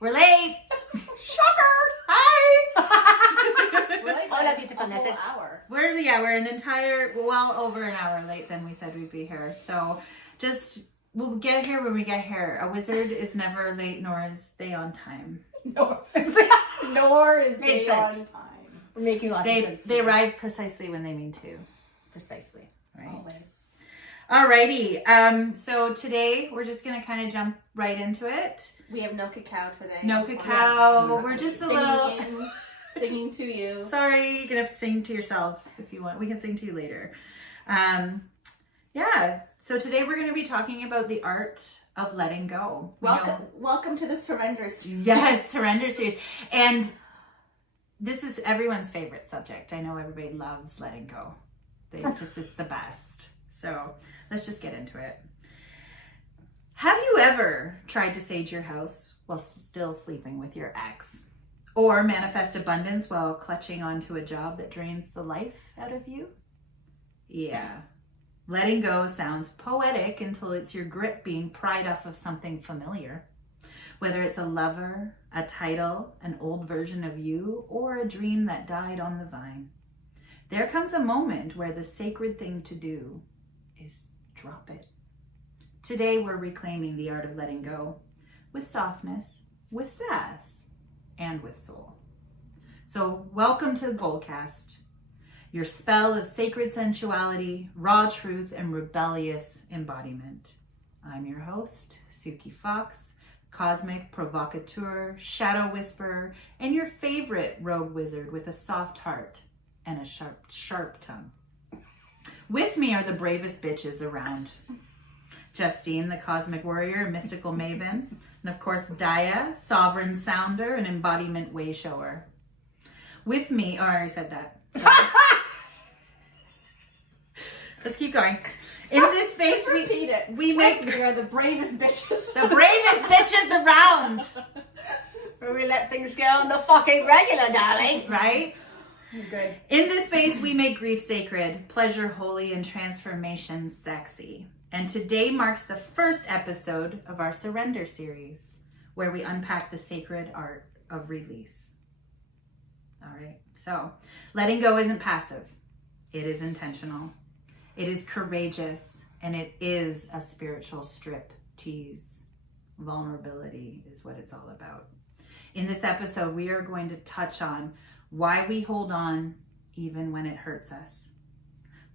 We're late. Shocker! Hi. We're like Hola, beautiful a whole nesses. hour. We're an entire, well over an hour late than we said we'd be here. So we'll get here when we get here. A wizard is never late, nor is they on time. Nor is Made they sense. on time. We're making lots of sense. They arrive precisely when they mean to. Precisely. Right. Always. Alrighty. So today we're just gonna kind of jump right into it. We have no cacao today. No cacao. We're just a Singing little. singing to you. Sorry, you're gonna have to sing to yourself if you want. We can sing to you later. So today we're gonna be talking about the art of letting go. Welcome to the Surrender Series. Yes, surrender series. And this is everyone's favorite subject. I know everybody loves letting go. It's the best. So let's just get into it. Have you ever tried to sage your house while still sleeping with your ex? Or manifest abundance while clutching onto a job that drains the life out of you? Yeah. Letting go sounds poetic until it's your grip being pried off of something familiar. Whether it's a lover, a title, an old version of you, or a dream that died on the vine. There comes a moment where the sacred thing to do is drop it. Today we're reclaiming the art of letting go with softness, with sass, and with soul. So welcome to the Goldcast, your spell of sacred sensuality, raw truth, and rebellious embodiment. I'm your host, Suki Fox, cosmic provocateur, shadow whisperer, and your favorite rogue wizard with a soft heart and a sharp tongue. With me are the bravest bitches around. Justine, the cosmic warrior, mystical maven, and of course Daya, sovereign sounder and embodiment way shower. With me, I already said that. Let's keep going. In this space, Repeat it. we make We are the bravest bitches. the bravest bitches around, Where we let things go on the fucking regular, darling. right? Good. In this space, we make grief sacred, pleasure holy, and transformation sexy. And today marks the first episode of our Surrender series, where we unpack the sacred art of release. All right, so letting go isn't passive. It is intentional. It is courageous, and it is a spiritual strip tease. Vulnerability is what it's all about. In this episode, we are going to touch on why we hold on even when it hurts us,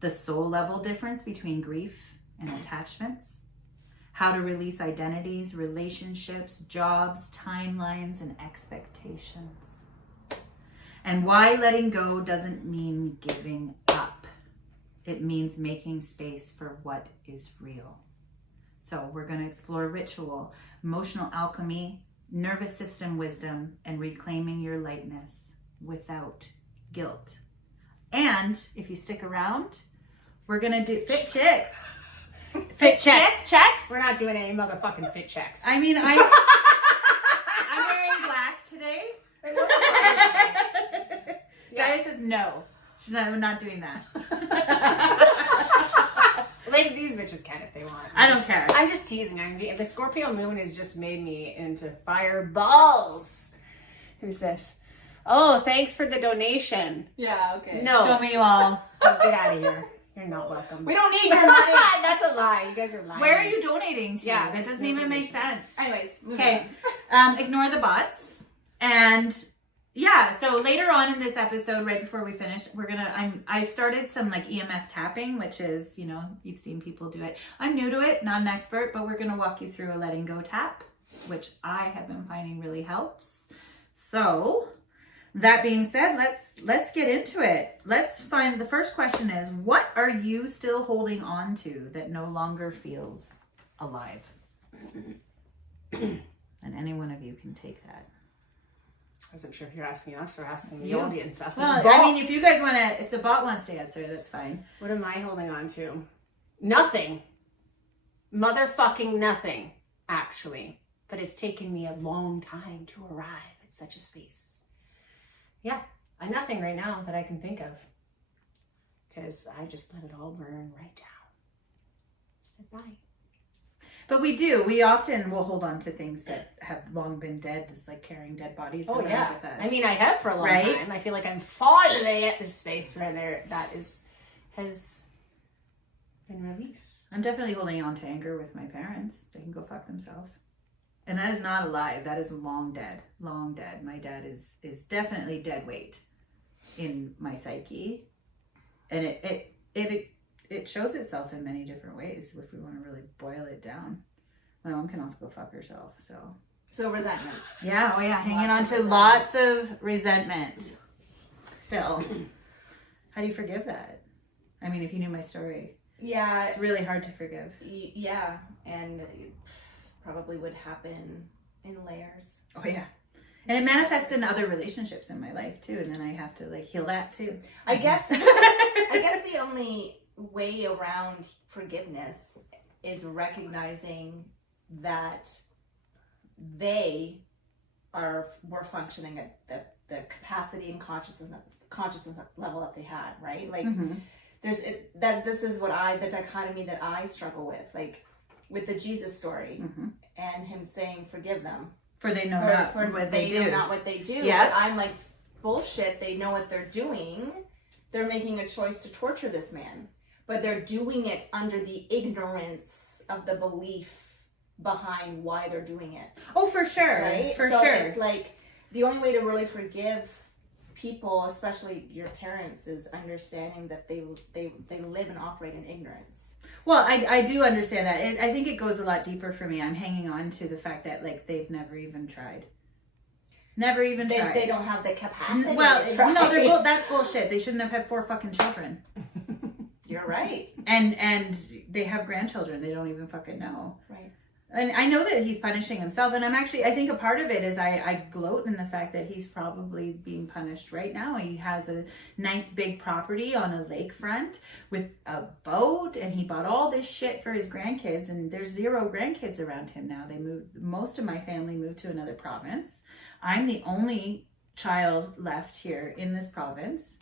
the soul level difference between grief and attachments, how to release identities, relationships, jobs, timelines, and expectations, and why letting go doesn't mean giving up. It means making space for what is real. So we're going to explore ritual, emotional alchemy, nervous system wisdom, and reclaiming your lightness without guilt. And if you stick around, we're going to do fit checks. Fit checks. Checks. We're not doing any motherfucking fit checks. I mean, I'm wearing black today. Gaia says no. I'm not doing that. Like, these bitches can if they want. I don't care. I'm just teasing. The Scorpio moon has just made me into fireballs. Who's this? Oh, thanks for the donation. Yeah, okay. No. Show me you all. Get out of here. You're not welcome. We don't need your money. That's a lie. You guys are lying. Where are you donating to? Yeah, that that's doesn't no even make donation. sense. Anyways, Okay. Ignore the bots. And yeah, so later on in this episode, right before we finish, I started some like EMF tapping, which is, you've seen people do it. I'm new to it, not an expert, but we're going to walk you through a letting go tap, which I have been finding really helps. So that being said, let's get into it. Let's find, the first question is, what are you still holding on to that no longer feels alive? And any one of you can take that. I wasn't sure if you're asking us or asking the You. audience. Asking Well, the I mean, bots. if you guys want to, if the bot wants to answer, that's fine. What am I holding on to? Nothing. Motherfucking nothing, actually. But it's taken me a long time to arrive at such a space. Yeah, I'm nothing right now that I can think of. Because I just let it all burn right down. Said bye. But we often will hold on to things that have long been dead, just like carrying dead bodies Oh around yeah. with us. I mean, I have for a long Right? time. I feel like I'm finally at this space where has been released. I'm definitely holding on to anger with my parents. They can go fuck themselves. And that is not alive. That is long dead. Long dead. My dad is definitely dead weight in my psyche. And it shows itself in many different ways if we want to really boil it down. My mom can also go fuck herself, so. So resentment. Yeah, oh yeah, hanging on Lots of to resentment. lots of resentment. Still. How do you forgive that? I mean, if you knew my story. Yeah. It's really hard to forgive. Yeah, and it probably would happen in layers. Oh yeah. And it manifests in other relationships in my life too, and then I have to like heal that too. I guess the only way around forgiveness is recognizing that they were functioning at the capacity and consciousness level that they had, right? Like this is what the dichotomy that I struggle with, like with the Jesus story and him saying forgive them For they know not what they do. know not what they do. Yeah. But I'm like, bullshit, they know what they're doing. They're making a choice to torture this man. But they're doing it under the ignorance of the belief behind why they're doing it. Oh, for sure. Right? For so sure. it's like, the only way to really forgive people, especially your parents, is understanding that they live and operate in ignorance. Well, I do understand that. I think it goes a lot deeper for me. I'm hanging on to the fact that like they've never even tried. Never even tried. They don't have the capacity Well, to try. no, that's bullshit. They shouldn't have had 4 fucking children. You're right. And they have grandchildren. They don't even fucking know. Right. And I know that he's punishing himself. And I think a part of it is I gloat in the fact that he's probably being punished right now. He has a nice big property on a lakefront with a boat, and he bought all this shit for his grandkids, and there's 0 grandkids around him now. Most of my family moved to another province. I'm the only child left here in this province,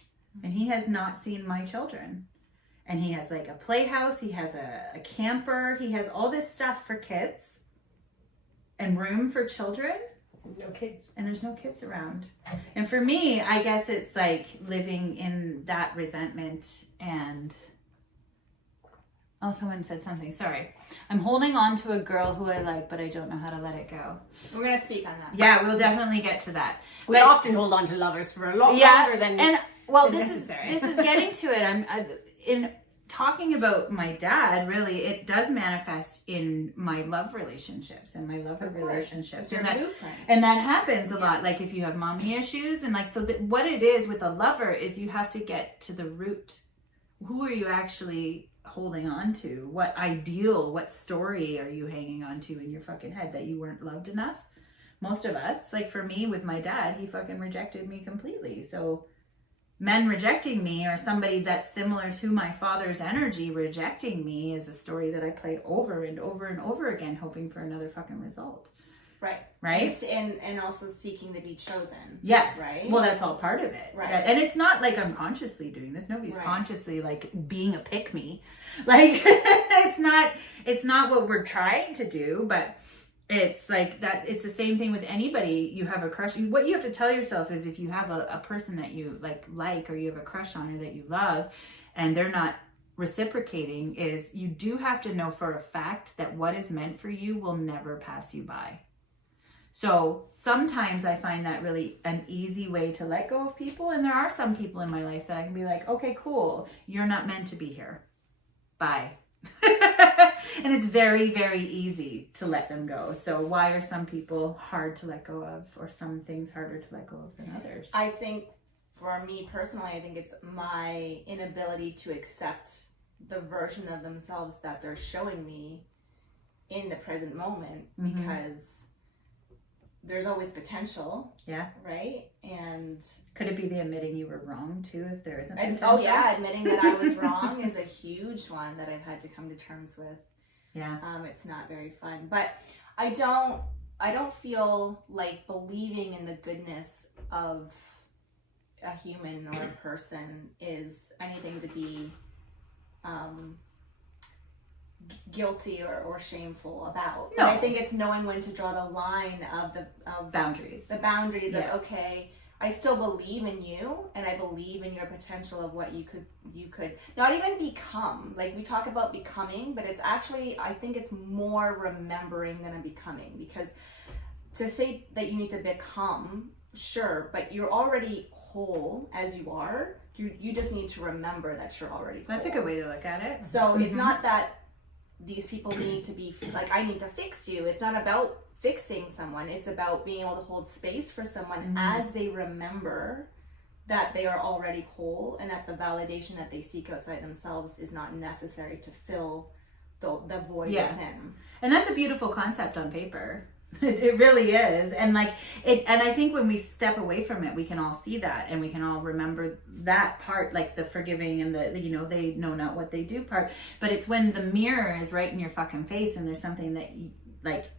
and he has not seen my children. And he has like a playhouse, he has a camper, he has all this stuff for kids and room for children. No kids. And there's no kids around. And for me, I guess it's like living in that resentment and... Oh, someone said something. Sorry. I'm holding on to a girl who I like, but I don't know how to let it go. We're going to speak on that. Yeah, we'll definitely get to that. We often hold on to lovers for a lot longer than necessary. This is getting to it. In talking about my dad, really, it does manifest in my love relationships and my love relationships. It's blueprint. And that happens a lot. Like if you have mommy issues and like, so what it is with a lover is you have to get to the root. Who are you actually holding on to? What ideal, what story are you hanging on to in your fucking head that you weren't loved enough? Most of us, like for me with my dad, he fucking rejected me completely. So men rejecting me or somebody that's similar to my father's energy rejecting me is a story that I played over and over and over again, hoping for another fucking result. Right. Right? And also seeking to be chosen. Yes. Right? Well, that's all part of it. Right. And it's not like I'm consciously doing this. Nobody's Right. consciously like being a pick-me. Like it's not what we're trying to do, but it's like that. It's the same thing with anybody. You have a crush. What you have to tell yourself is if you have a person that you like, or you have a crush on or that you love, and they're not reciprocating, is you do have to know for a fact that what is meant for you will never pass you by. So sometimes I find that really an easy way to let go of people. And there are some people in my life that I can be like, okay, cool. You're not meant to be here. Bye. And it's very, very easy to let them go. So why are some people hard to let go of, or some things harder to let go of than others? I think for me personally, I think it's my inability to accept the version of themselves that they're showing me in the present moment, because there's always potential. Yeah. Right? And could it be the admitting you were wrong too, if there isn't potential? oh yeah, admitting that I was wrong is a huge one that I've had to come to terms with. Yeah. It's not very fun, but I don't feel like believing in the goodness of a human or a person is anything to be guilty or shameful about. No. But I think it's knowing when to draw the line of Boundaries. the boundaries Yeah. of, okay, I still believe in you, and I believe in your potential of what you could not even become. Like, we talk about becoming, but it's actually, I think it's more remembering than a becoming, because to say that you need to become, sure, but you're already whole as you are. You just need to remember that you're already whole. That's a good way to look at it. So it's not that these people need to be like, I need to fix you. It's not about fixing someone. It's about being able to hold space for someone as they remember that they are already whole, and that the validation that they seek outside themselves is not necessary to fill the void within. And that's a beautiful concept on paper. It really is. And like it, and I think when we step away from it, we can all see that, and we can all remember that part, like the forgiving and the you know, they know not what they do part. But it's when the mirror is right in your fucking face, and there's something that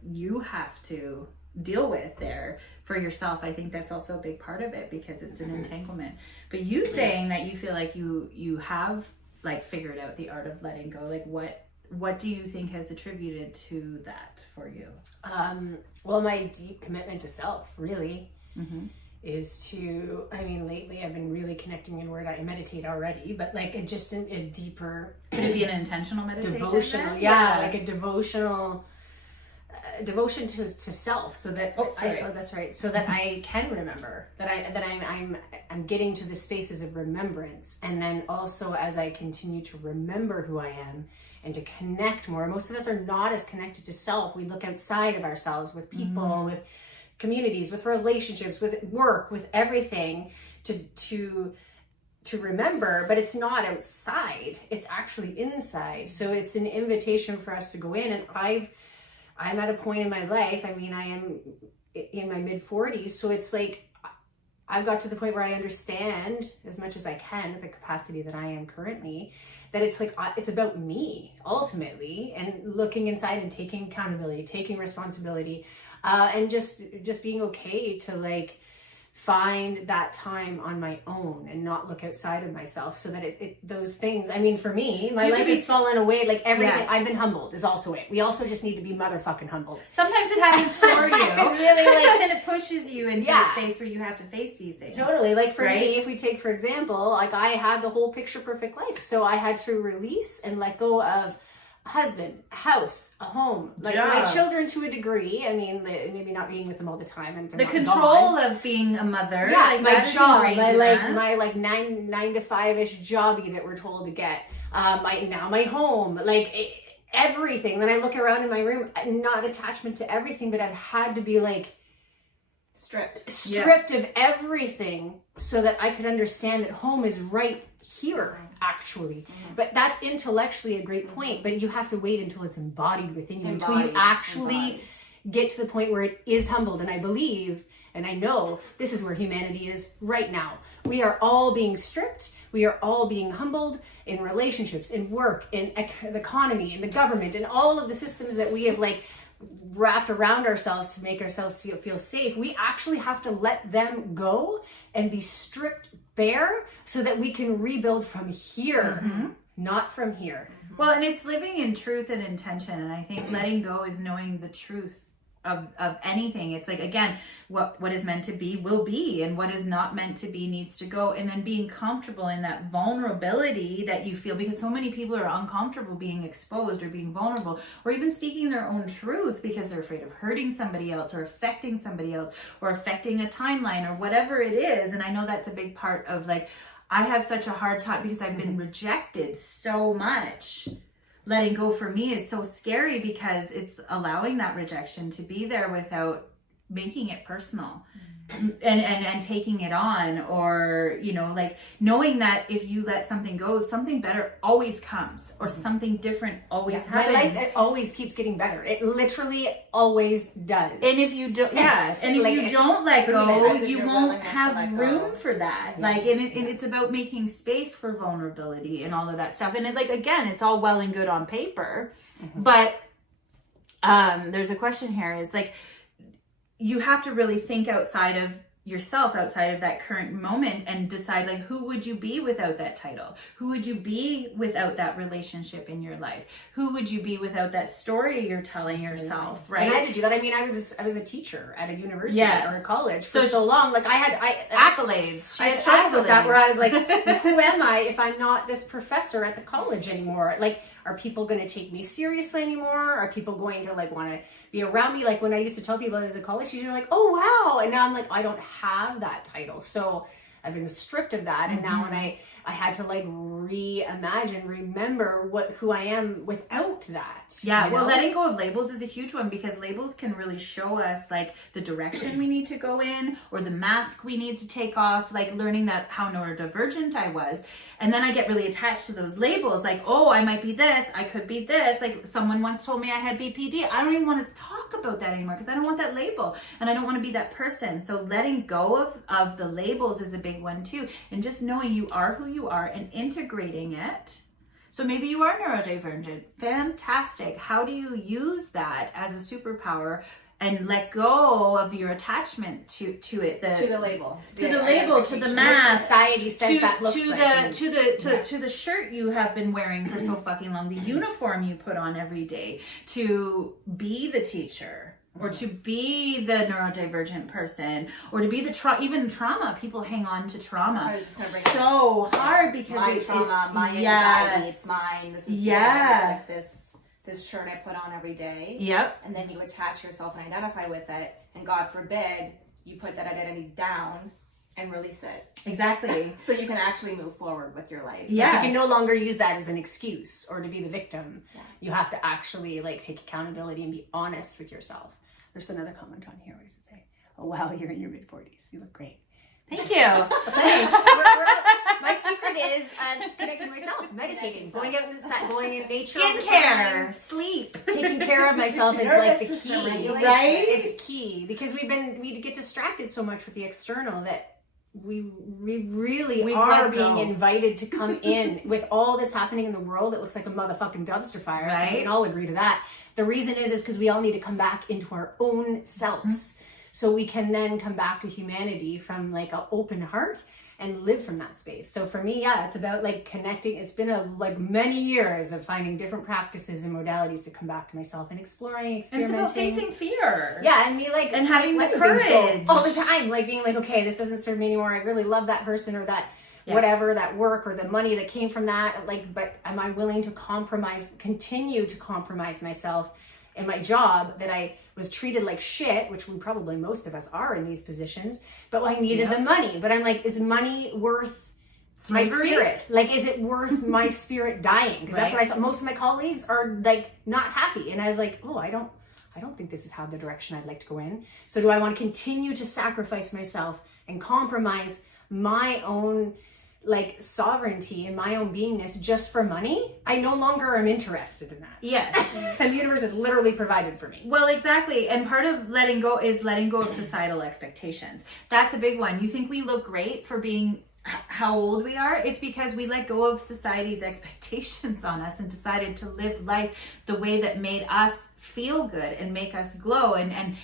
you have to deal with there for yourself. I think that's also a big part of it, because it's an entanglement. But you saying that you feel like you have like figured out the art of letting go, like what do you think has attributed to that for you? Well, my deep commitment to self really is to, I mean, lately I've been really connecting inward. I meditate already, but like a deeper, Could it be an intentional meditation? devotional, then? like a devotional devotion to self, so that that's right, so that I can remember that I'm getting to the spaces of remembrance. And then also, as I continue to remember who I am and to connect more, most of us are not as connected to self. We look outside of ourselves, with people, with communities, with relationships, with work, with everything, to remember, but it's not outside, it's actually inside. So it's an invitation for us to go in. And I'm at a point in my life, I mean, I am in my mid-40s, so it's like I've got to the point where I understand as much as I can at the capacity that I am currently, that it's like, it's about me ultimately, and looking inside and taking accountability, taking responsibility, and just being okay to like find that time on my own and not look outside of myself, so that those things, I mean, for me, my life has fallen away, like everything. I've been humbled is also it. We also just need to be motherfucking humbled. Sometimes it happens for you. It's really like, and it pushes you into a space where you have to face these things. Totally. Like for me, if we take, for example, like I had the whole picture perfect life. So I had to release and let go of a husband, a house, a home, like my children to a degree. I mean, maybe not being with them all the time, and the control of being a mother. Yeah, like my job, my 9 to 5-ish jobby that we're told to get. My home, everything. Then I look around in my room, not attachment to everything, but I've had to be like stripped of everything, so that I could understand that home is right here, actually. But that's intellectually a great point, but you have to wait until it's embodied within you, until you actually get to the point where it is humbled. And I believe, and I know, this is where humanity is right now. We are all being stripped. We are all being humbled in relationships, in work, in the economy, in the government, and all of the systems that we have like wrapped around ourselves to make ourselves feel safe. We actually have to let them go and be stripped bare, so that we can rebuild from here, not from here. Well, and it's living in truth and intention. And I think letting go is knowing the truth of anything. It's like, again, what is meant to be will be, and what is not meant to be needs to go. And then being comfortable in that vulnerability that you feel, because so many people are uncomfortable being exposed or being vulnerable, or even speaking their own truth, because they're afraid of hurting somebody else or affecting somebody else or affecting a timeline or whatever it is. And I know that's a big part of, like, I have such a hard time because I've been rejected so much. Letting go for me is so scary, because it's allowing that rejection to be there without making it personal and taking it on, or, you know, like knowing that if you let something go, something better always comes, or something different always happens. My life, it always keeps getting better. It literally always does. And if you don't, and if you don't let go, you won't have room for that. Yeah. Like, and it's about making space for vulnerability and all of that stuff. And it, like, again, it's all well and good on paper, but there's a question here, is like, you have to really think outside of yourself outside of that current moment and decide, like, who would you be without that title? Who would you be without that relationship in your life? Who would you be without that story you're telling yourself, right? And I had to do that. I mean, I was a teacher at a university or a college for So so long. Like accolades. I struggled with that, where I was like, who am I if I'm not this professor at the college anymore? Like, are people going to take me seriously anymore? Are people going to like want to be around me? Like when I used to tell people I was at college, you're like, oh wow. And now I'm like, I don't have that title. So I've been stripped of that. And now when I had to like reimagine, remember who I am without that. Yeah, you know? well, letting go of labels is a huge one, because labels can really show us like the direction we need to go in, or the mask we need to take off, like learning that how neurodivergent I was. And then I get really attached to those labels, like, oh, I might be this, I could be this. Like someone once told me I had BPD. I don't even want to talk about that anymore, because I don't want that label and I don't want to be that person. So letting go of the labels is a big one too. And just knowing you are who you are and integrating it. So maybe you are neurodivergent. Fantastic. How do you use that as a superpower and let go of your attachment to it? To the label, to the mask. Society says that looks like. To the shirt you have been wearing for so fucking long, the uniform you put on every day, to be the teacher, or to be the neurodivergent person, or to be the even trauma. People hang on to trauma. I was just gonna bring so hard because my trauma, my anxiety, it's mine. This is like this shirt I put on every day. Yep. And then you attach yourself and identify with it, and God forbid you put that identity down and release it. Exactly. So you can actually move forward with your life. Yeah. You can no longer use that as an excuse or to be the victim. Yeah. You have to actually like take accountability and be honest with yourself. There's another comment on here. What does it say? Oh wow, you're in your mid-40s. You look great. Thank you. Thanks. My secret is connecting myself, meditating, going out in the sun, going in nature. Skincare, sleep. Taking care of myself is like the key, right? It's key, because we get distracted so much with the external that we really are being invited to come in with all that's happening in the world. It looks like a motherfucking dumpster fire. Right? We can all agree to that. The reason is because we all need to come back into our own selves. So we can then come back to humanity from like an open heart and live from that space. So for me, yeah, it's about like connecting. It's been many years of finding different practices and modalities to come back to myself and exploring, experimenting. And it's about facing fear. Yeah, and me like and having the courage all the time, like being like, okay, this doesn't serve me anymore. I really love that person or that whatever, that work or the money that came from that. Like, but am I willing to continue to compromise myself in my job that I was treated like shit, which most of us are in these positions, but I needed the money. But I'm like, is money worth my spirit? Like, is it worth my spirit dying? Because that's what I saw. Most of my colleagues are like not happy. And I was like, oh, I don't think this is the direction I'd like to go in. So do I want to continue to sacrifice myself and compromise my own like sovereignty and my own beingness just for money? I no longer am interested in that. Yes. And the universe is literally provided for me. Well, exactly. And part of letting go is letting go of societal expectations. That's a big one. You think we look great for being how old we are? It's because we let go of society's expectations on us and decided to live life the way that made us feel good and make us glow, and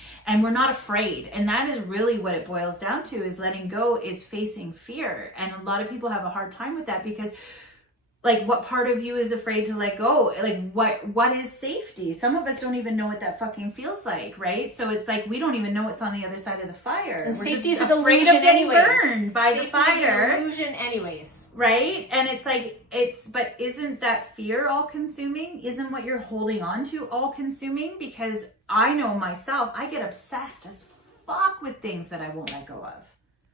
we're not afraid. And that is really what it boils down to, is letting go is facing fear. And a lot of people have a hard time with that, because like, what part of you is afraid to let go? Like, what is safety? Some of us don't even know what that fucking feels like, right? So it's like, we don't even know what's on the other side of the fire. And we're safety is just an afraid illusion of getting anyways. burned by the fire. Is an illusion anyways. Right? And it's like, but isn't that fear all consuming? Isn't what you're holding on to all consuming? Because I know myself, I get obsessed as fuck with things that I won't let go of.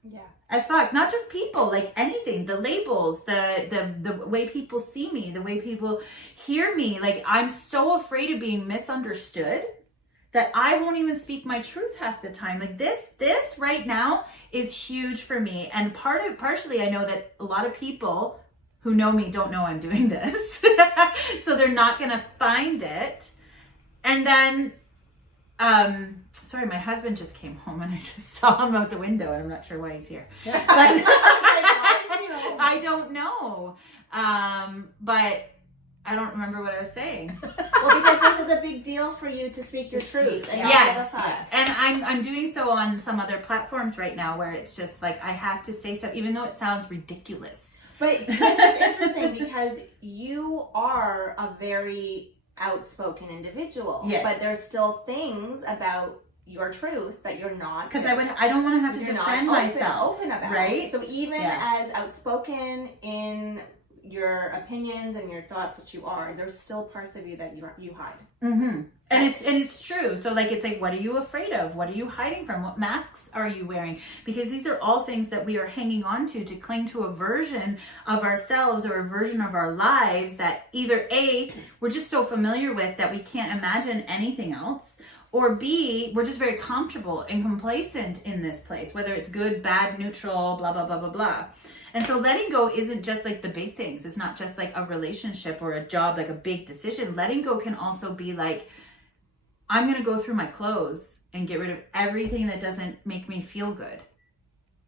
Yeah. As fuck, not just people, like anything, the labels, the way people see me, the way people hear me. Like, I'm so afraid of being misunderstood that I won't even speak my truth half the time. Like this right now is huge for me. And partially I know that a lot of people who know me don't know I'm doing this. So they're not gonna find it. And then sorry, my husband just came home and I just saw him out the window. I'm not sure why he's here. Yeah. But I don't know. But I don't remember what I was saying. Well, because this is a big deal for you to speak your truth. And Yes. not yes. And I'm doing so on some other platforms right now where it's just like I have to say stuff, even though it sounds ridiculous. But this is interesting because you are a very outspoken individual. Yes. But there's still things about your truth that you're not. Because I don't want to have to you're defend not myself. open about. Right? So even as outspoken in your opinions and your thoughts that you are, there's still parts of you that you hide. Mm-hmm. And it's true. So like it's like, what are you afraid of? What are you hiding from? What masks are you wearing? Because these are all things that we are hanging on to cling to a version of ourselves or a version of our lives that either A, we're just so familiar with that we can't imagine anything else, or B, we're just very comfortable and complacent in this place, whether it's good, bad, neutral, blah, blah, blah, blah, blah. And so letting go isn't just like the big things. It's not just like a relationship or a job, like a big decision. Letting go can also be like, I'm going to go through my clothes and get rid of everything that doesn't make me feel good.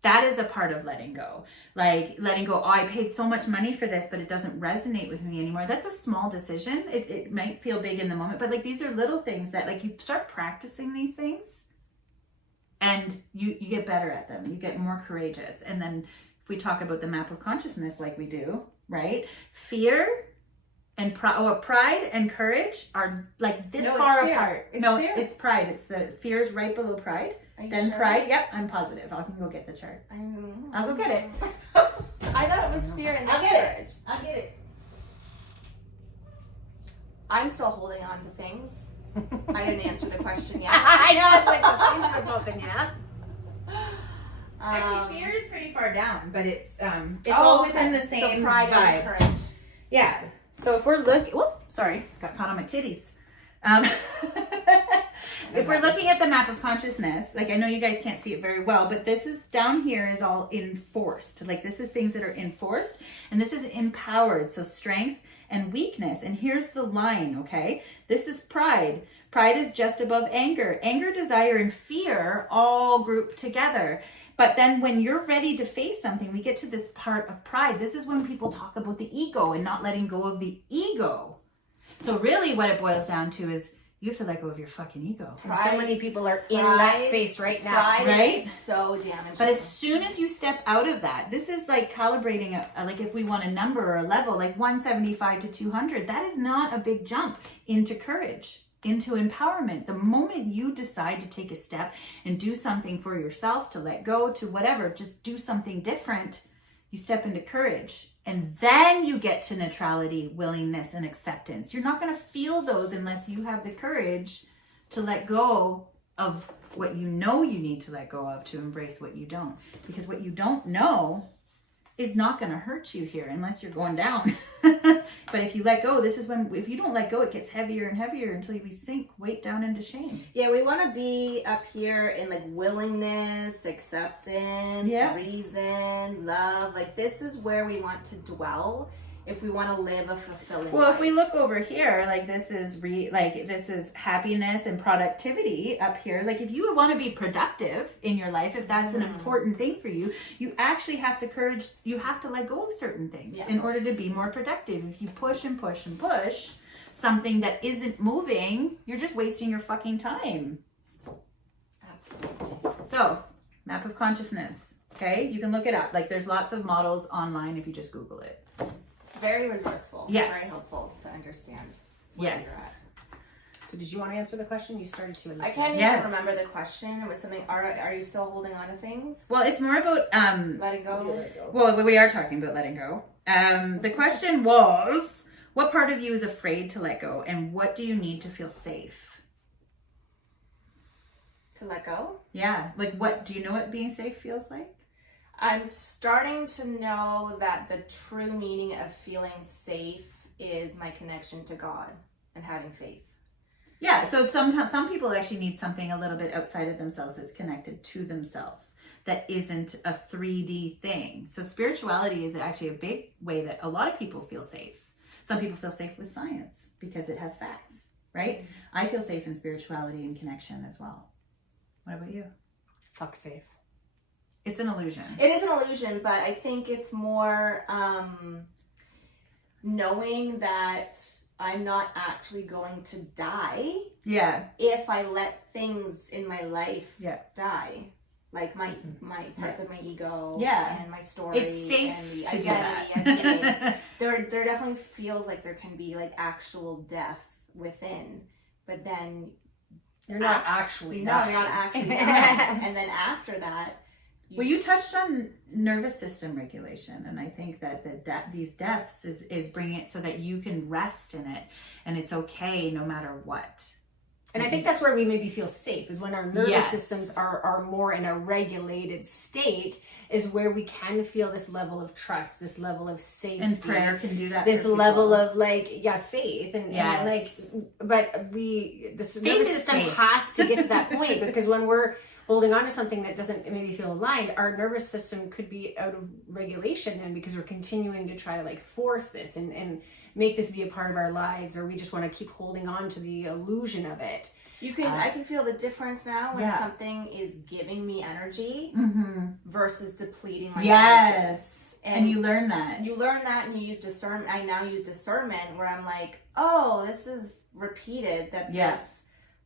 That is a part of letting go. Like letting go, oh, I paid so much money for this, but it doesn't resonate with me anymore. That's a small decision. It might feel big in the moment, but like these are little things that like you start practicing these things and you get better at them. You get more courageous. And then if we talk about the map of consciousness like we do, right? Fear and pride and courage are like this far apart. Fear. It's pride. It's the fear is right below pride. Then sure? Pride. Yep, I'm positive. I can go get the chart. I'll go get it. I thought it was fear and I'll courage. get it. I'll get it. I'm still holding on to things. I didn't answer the question yet. I know, it's like the seams are both in half. Actually, fear is pretty far down, but it's all within the same pride vibe. And courage. Yeah. So if we're looking, sorry, got caught on my titties. If we're looking at the map of consciousness, like I know you guys can't see it very well, but this is down here is all enforced. Like this is things that are enforced, and this is empowered. So strength and weakness. And here's the line, okay? This is pride. Pride is just above anger. Anger, desire, and fear all group together. But then when you're ready to face something, we get to this part of pride. This is when people talk about the ego and not letting go of the ego. So really what it boils down to is you have to let go of your fucking ego. And so many people are in that space right now. Pride right? is so damaging. But as soon as you step out of that, this is like calibrating, like if we want a number or a level, like 175 to 200, that is not a big jump into courage, into empowerment. The moment you decide to take a step and do something for yourself, to let go, to whatever, just do something different, you step into courage. And then you get to neutrality, willingness, and acceptance. You're not going to feel those unless you have the courage to let go of what you know you need to let go of, to embrace what you don't. Because what you don't know is not going to hurt you here unless you're going down. But if you let go, this is when, if you don't let go, it gets heavier and heavier until we sink weight down into shame. Yeah, we want to be up here in like willingness, acceptance, reason, love. Like this is where we want to dwell if we want to live a fulfilling life. If we look over here, like this is this is happiness and productivity up here. Like if you want to be productive in your life, if that's an important thing for you, you actually have the courage, you have to let go of certain things in order to be more productive. If you push and push and push something that isn't moving, you're just wasting your fucking time. Absolutely. So, map of consciousness. Okay, you can look it up. Like there's lots of models online if you just Google it. Very resourceful. Yes. Very helpful to understand where you're at. So did you want to answer the question? You started to. I can't even remember the question. It was something, are you still holding on to things? Well, it's more about letting go. Well, we are talking about letting go. The question was, what part of you is afraid to let go, and what do you need to feel safe? To let go? Yeah. Like what, do you know what being safe feels like? I'm starting to know that the true meaning of feeling safe is my connection to God and having faith. Yeah, so sometimes some people actually need something a little bit outside of themselves that's connected to themselves, that isn't a 3D thing. So spirituality is actually a big way that a lot of people feel safe. Some people feel safe with science because it has facts, right? Mm-hmm. I feel safe in spirituality and connection as well. What about you? Fuck safe. It's an illusion. It is an illusion, but I think it's more knowing that I'm not actually going to die Yeah. if I let things in my life Yeah. die. Like my parts of my ego Yeah. and my story. It's safe and the to do identity that. and things. There definitely feels like there can be like actual death within, but then You're not actually no, dying. you're not actually dying. And then after that, Well, you touched on nervous system regulation, and I think that these deaths is bringing it so that you can rest in it, and it's okay no matter what. And I think that's where we maybe feel safe, is when our nervous Yes. systems are more in a regulated state, is where we can feel this level of trust, this level of safety. And prayer can do that. This for people. level of faith and Yes. but this Faith nervous is system safe. has to get to that point, because when we're holding on to something that doesn't maybe feel aligned, our nervous system could be out of regulation then, because we're continuing to try to force this and make this be a part of our lives, or we just want to keep holding on to the illusion of it. I can feel the difference now when Yeah. something is giving me energy Mm-hmm. versus depleting my energy. Yes. And you learn that. You learn that, and you use discernment. I now use discernment, where I'm like, oh, this is repeated, that Yeah. this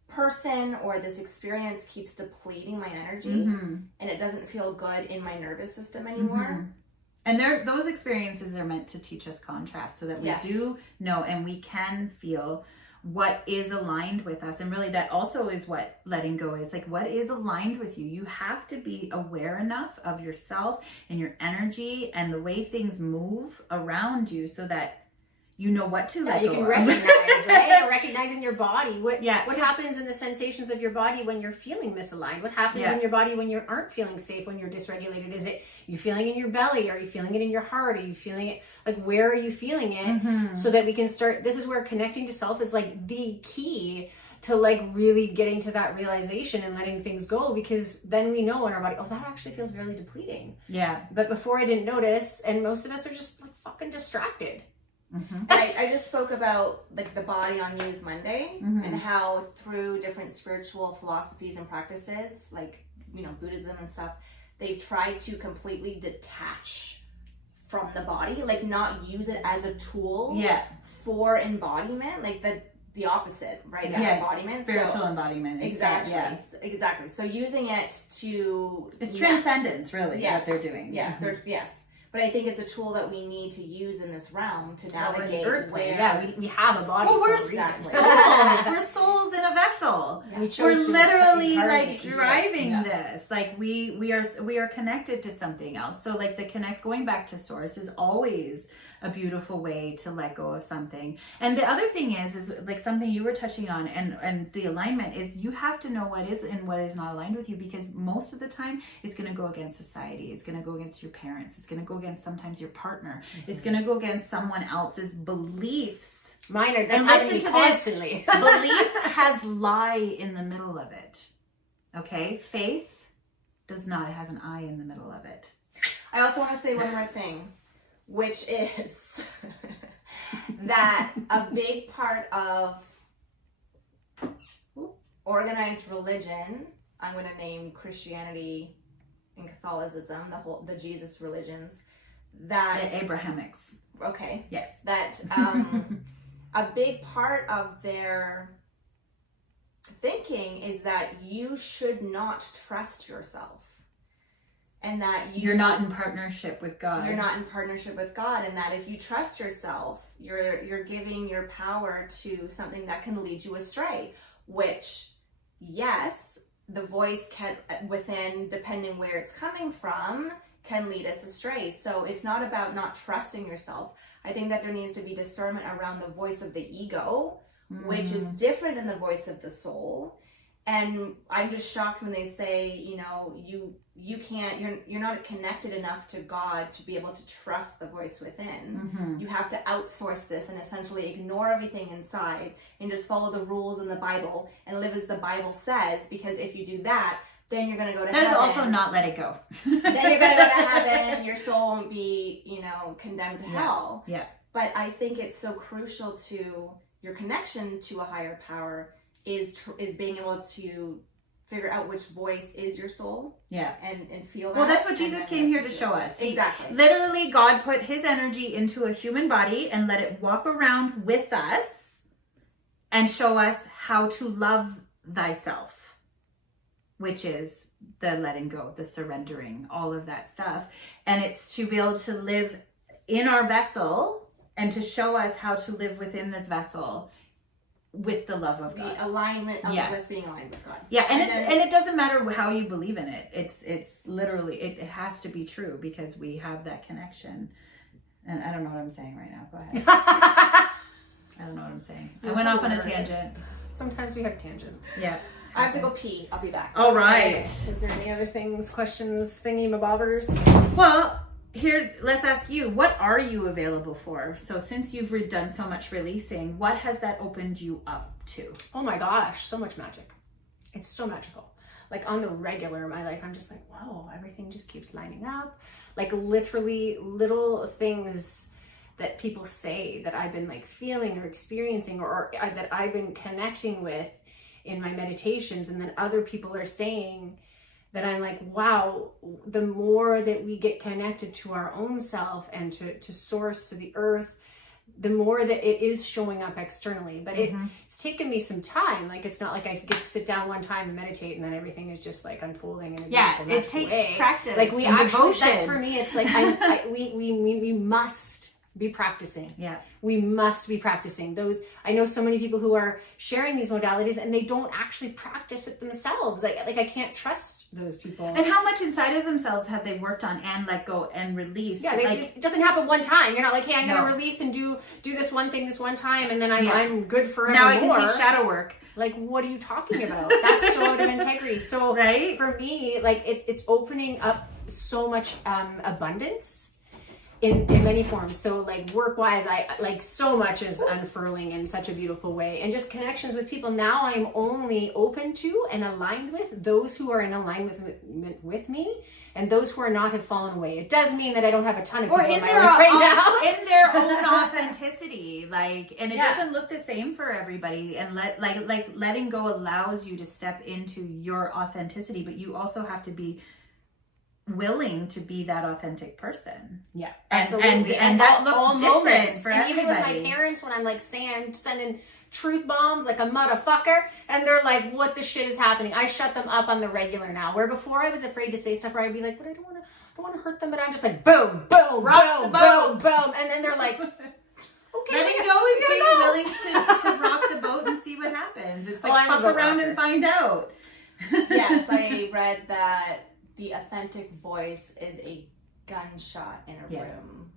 person or this experience keeps depleting my energy, Mm-hmm. and it doesn't feel good in my nervous system anymore. And those experiences are meant to teach us contrast, so that we Yes. do know and we can feel what is aligned with us. And really that also is what letting go is. Like, what is aligned with you? You have to be aware enough of yourself and your energy and the way things move around you, so that you know what to let You go can of. recognize, right? Or recognizing your body. What Yeah. happens in the sensations of your body when you're feeling misaligned? What happens Yeah. in your body when you aren't feeling safe, when you're dysregulated? Is it you feeling in your belly? Are you feeling it in your heart? Are you feeling it? Where are you feeling it? Mm-hmm. So that we can start. This is where connecting to self is the key to really getting to that realization and letting things go, because then we know in our body, oh, that actually feels really depleting. Yeah. But before I didn't notice, and most of us are just fucking distracted. Mm-hmm. I just spoke about the body on Muse Monday, Mhm. and how through different spiritual philosophies and practices, Buddhism and stuff, they've tried to completely detach from the body, not use it as a tool Yeah. for embodiment, the opposite, right? Yeah. Embodiment. Spiritual So, embodiment. exactly. Yeah. Exactly. So using it to It's transcendence, really, Yes. what they're doing. Yes, Mhm. yes. But I think it's a tool that we need to use in this realm to Well, we're in navigate the earth plane. where. Yeah, we have a body. Well, for we're a reason. souls. We're souls in a vessel. We We're chose to literally incarnate into it. driving Yeah. this. We are connected to something else. So going back to source is always a beautiful way to let go of something. And the other thing is something you were touching on, and the alignment is, you have to know what is and what is not aligned with you, because most of the time it's going to go against society. It's going to go against your parents. It's going to go against sometimes your partner. Mm-hmm. It's going to go against someone else's beliefs. Mine are, that's And happening listen to this. constantly. Belief has lie in the middle of it. Okay? Faith does not. It has an I in the middle of it. I also want to say one more thing, which is that a big part of organized religion, I'm going to name Christianity and Catholicism, the Jesus religions, that The Abrahamics. okay, Yes. that a big part of their thinking is that you should not trust yourself, and that You're not in partnership with God. you're not in partnership with God, and that if you trust yourself, you're giving your power to something that can lead you astray, which, yes, the voice can within, depending where it's coming from, can lead us astray. So it's not about not trusting yourself. I think that there needs to be discernment around the voice of the ego, which is different than the voice of the soul. And I'm just shocked when they say, you can't, you're not connected enough to God to be able to trust the voice within. Mm-hmm. You have to outsource this and essentially ignore everything inside and just follow the rules in the Bible and live as the Bible says, because if you do that, then you're going to go to That heaven. is also not let it go. Then you're going to go to heaven, your soul won't be, condemned to hell. Yeah. But I think it's so crucial to your connection to a higher power is being able to figure out which voice is your soul. Yeah. And feel that. Well, that's what and Jesus then came here to listen show it. us. Exactly. Literally, God put his energy into a human body and let it walk around with us. and show us how to love thyself, which is the letting go, the surrendering, all of that stuff. And it's to be able to live in our vessel and to show us how to live within this vessel with the love of God. The alignment of Yes. with being aligned with God. Yeah, and then, it doesn't matter how you believe in it. It's literally, it has to be true because we have that connection. And I don't know what I'm saying right now. Go ahead. I don't know what I'm saying. I went off on a tangent. Sometimes we have tangents. Yeah. I have to go pee. I'll be back. All right. Is there any other things, questions, thingy-mabobbers? Well, here, let's ask you, what are you available for? So since you've done so much releasing, what has that opened you up to? Oh my gosh, so much magic. It's so magical. Like on the regular, I'm just like, whoa, everything just keeps lining up. Like literally little things that people say that I've been like feeling or experiencing or that I've been connecting with in my meditations, and then other people are saying that I'm like, wow, the more that we get connected to our own self and to source, to the earth, the more that it is showing up externally. But it's taken me some time. Like, it's not like I get to sit down one time and meditate and then everything is just like unfolding in a beautiful, it takes way. practice. Like we and actually, devotion. that's for me. It's like we must be practicing. Yeah. We must be practicing those. I know so many people who are sharing these modalities and they don't actually practice it themselves. Like I can't trust those people. And how much inside of themselves have they worked on and let go and released? Yeah, like, it doesn't happen one time. You're not like, hey, I'm going No. to release and do this one thing this one time, and then I'm good forever. now I can teach shadow work. Like, what are you talking about? That's so out of integrity. So Right? for me, like it's opening up so much abundance in many forms. So like work-wise, I like so much is unfurling in such a beautiful way, and just connections with people. Now I'm only open to and aligned with those who are in alignment with me, and those who are not have fallen away. It does mean that I don't have a ton of people in my life right now. In their own authenticity, like, and it Yeah. doesn't look the same for everybody. And letting go allows you to step into your authenticity, but you also have to be willing to be that authentic person. Yeah, And absolutely. and that all looks different moments. for and everybody. even with my parents, when I'm like saying, I'm sending truth bombs like a motherfucker, and they're like, what the shit is happening? I shut them up on the regular now, where before I was afraid to say stuff where I'd be like, but I don't want to hurt them, but I'm just like, boom, boom, Rock boom, the boat. boom, boom, and then they're like, okay, Letting go is being go. willing to rock the boat and see what happens. It's like I'm a fuck boat around rocker. and find out. Yes, I read that the authentic voice is a gunshot in a Yes. room.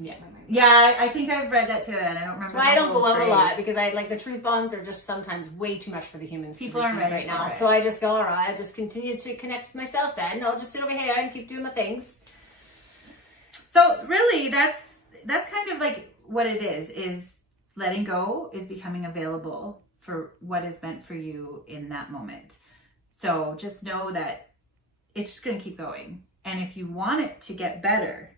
Yeah. Something like that. Yeah, I think I've read that too, and I don't remember. So I the don't go whole out a phrase. lot because I like the truth bombs are just sometimes way too much for the humans People to aren't receive ready right now. for it. So I just go, all right, I'll just continue to connect with myself then. I'll just sit over here and keep doing my things. So really, that's kind of like what it is letting go is becoming available for what is meant for you in that moment. So just know that it's just going to keep going. And if you want it to get better,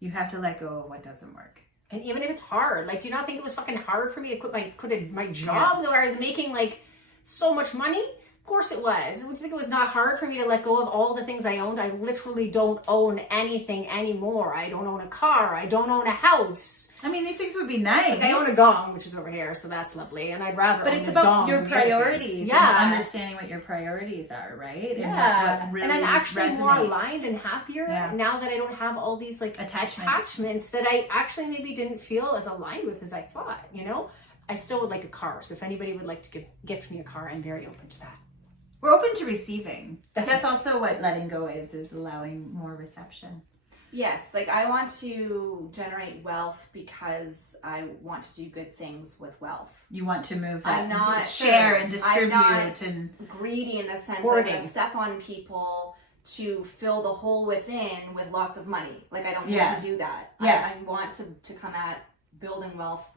you have to let go of what doesn't work. And even if it's hard, like, do you not think it was fucking hard for me to quit my job where I was making like so much money? Of course it was. Do you think it was not hard for me to let go of all the things I owned? I literally don't own anything anymore. I don't own a car. I don't own a house. I mean, these things would be nice. Like, I own a gong, which is over here, so that's lovely. And I'd rather But own it's this about gong your than the other things. priorities Yeah. and understanding what your priorities are, right? And Yeah. what really and I'm actually more resonates. aligned and happier Yeah. now that I don't have all these like attachments that I actually maybe didn't feel as aligned with as I thought, you know? I still would like a car. So if anybody would like to gift me a car, I'm very open to that. We're open to receiving. But that's also what letting go is allowing more reception. Yes, like I want to generate wealth because I want to do good things with wealth. You want to move that, I'm not share sure. and distribute I'm not and greedy in the sense that I'm Hoarding. going to step on people to fill the hole within with lots of money. Like I don't Yeah. want to do that. Yeah. I want to come at building wealth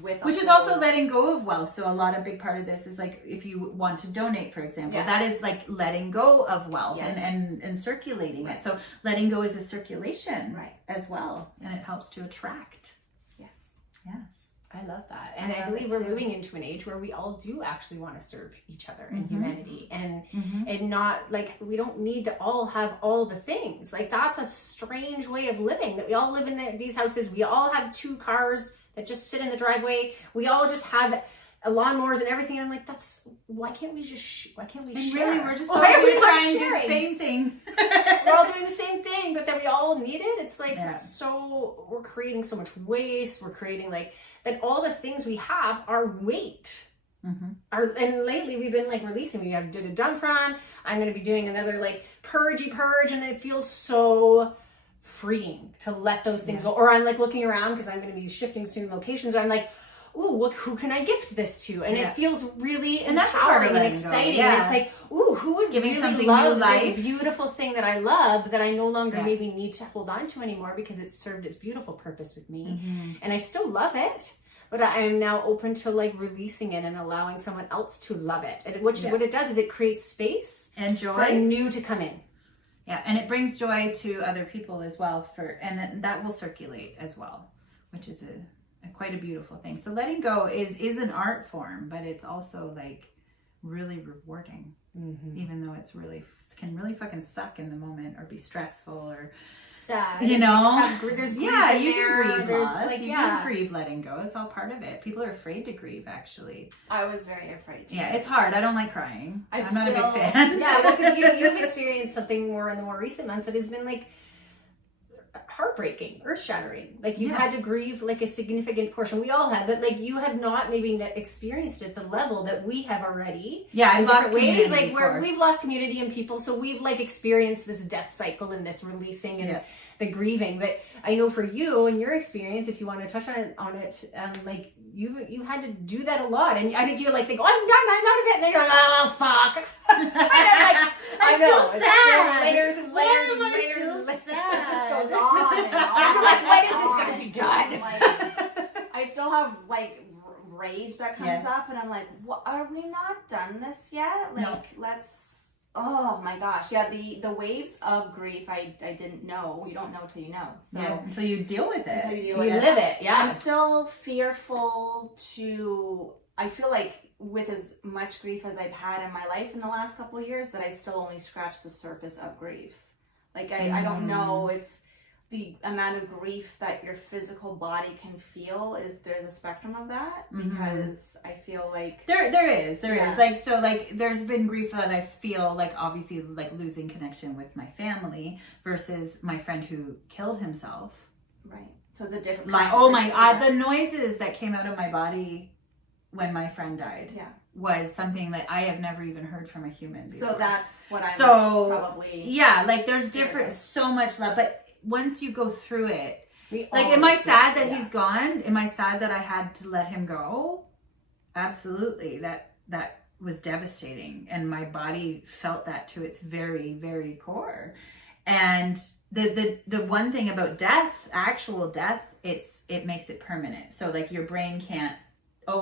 with a which is whole- also letting go of wealth. So a lot of big part of this is like if you want to donate, for example, Yes. that is like letting go of wealth Yes. and circulating Right. it. So letting go is a circulation Right. as well, and it helps to attract. Yes. Yes. I love that. And I I, love believe it we're too. moving into an age where we all do actually want to serve each other and Mhm. humanity and Mm-hmm. and not like we don't need to all have all the things. Like that's a strange way of living that we all live in these houses. We all have 2 cars that just sit in the driveway. We all just have lawnmowers and everything. And I'm like, why can't we And share? really, we're just Why are we not trying to do the sharing? same thing. We're all doing the same thing, but that we all need it. It's like, Yeah. so we're creating so much waste. We're creating like that. All the things we have are weight. And lately we've been like releasing. We did a dump run. I'm going to be doing another like purge, and it feels so freeing to let those things go. Or I'm like looking around because I'm going to be shifting soon locations. And I'm like, ooh, who can I gift this to? And it feels really empowering and exciting. And it's like, ooh, who would Giving really something love new life. this beautiful thing that I love that I no longer maybe need to hold on to anymore because it served its beautiful purpose with me. And I still love it. But I am now open to like releasing it and allowing someone else to love it. And what it does is it creates space and joy for new to come in. Yeah, and it brings joy to other people as well, and that will circulate as well, which is quite a beautiful thing. So letting go is an art form, but it's also like really rewarding, even though can really fucking suck in the moment or be stressful or sad. You know, There's grief yeah, in you there. can grieve There's loss. like You can grieve letting go. It's all part of it. People are afraid to grieve, actually. I was very afraid to. Yeah, it's hard. I don't like crying. I'm not a still- big fan. Yeah, well, because you've experienced something more in the more recent months that has been like heartbreaking, earth-shattering. Like you've had to grieve like a significant portion. We all have, but like you have not maybe experienced it the level that we have already. Yeah, I've in lost different ways. community Like where before. we've lost community and people, so we've like experienced this death cycle and this releasing and the grieving. But I know for you and your experience, if you want to touch on it, like you had to do that a lot, and I think you like think, oh, I'm done, I'm out of it, and then you're like, oh fuck. And then, like, I'm I know, still it's sad. layers and Why layers am and I layers still and layers. sad? It just goes on and on. I'm like, when is this and gonna on. be done? Like, I still have like rage that comes Yes. up, and I'm like, what, are we not done this yet? Like, No. let's. Oh my gosh, yeah. The waves of grief, I didn't know. You don't know till you know. So Until you deal with it. until you deal You with live it, yeah. I'm still fearful to. I feel like with as much grief as I've had in my life in the last couple of years, that I've still only scratched the surface of grief. Like I don't know if the amount of grief that your physical body can feel, is there's a spectrum of that, because I feel like There is. Like, so like there's been grief that I feel like obviously like losing connection with my family versus my friend who killed himself. right. So it's a different Like, kind of oh my grief, God, yeah. the noises that came out of my body when my friend died was something that I have never even heard from a human before. So that's what I'm So, probably. Yeah, like there's different, so much love, but once you go through it, like, am I sad that he's gone? Am I sad that I had to let him go? Absolutely. That was devastating, and my body felt that to its very, very core. And the one thing about death, actual death, it makes it permanent. So like your brain can't,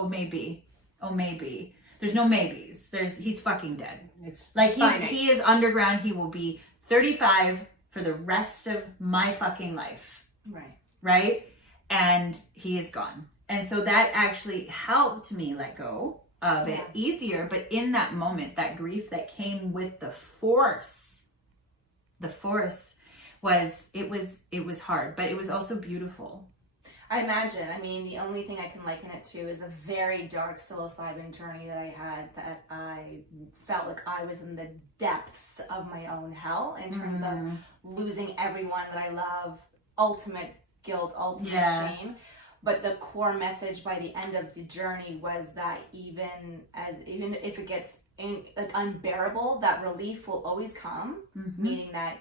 maybe. There's no maybes. He's fucking dead. It's like finite. he is underground. He will be 35 for the rest of my fucking life. Right? And he is gone. And so that actually helped me let go of it easier. But in that moment, that grief that came with the force was, it was hard, but it was also beautiful. I imagine. I mean, the only thing I can liken it to is a very dark psilocybin journey that I had, that I felt like I was in the depths of my own hell in terms of losing everyone that I love, ultimate guilt, ultimate shame. But the core message by the end of the journey was that even if it gets unbearable, that relief will always come, meaning that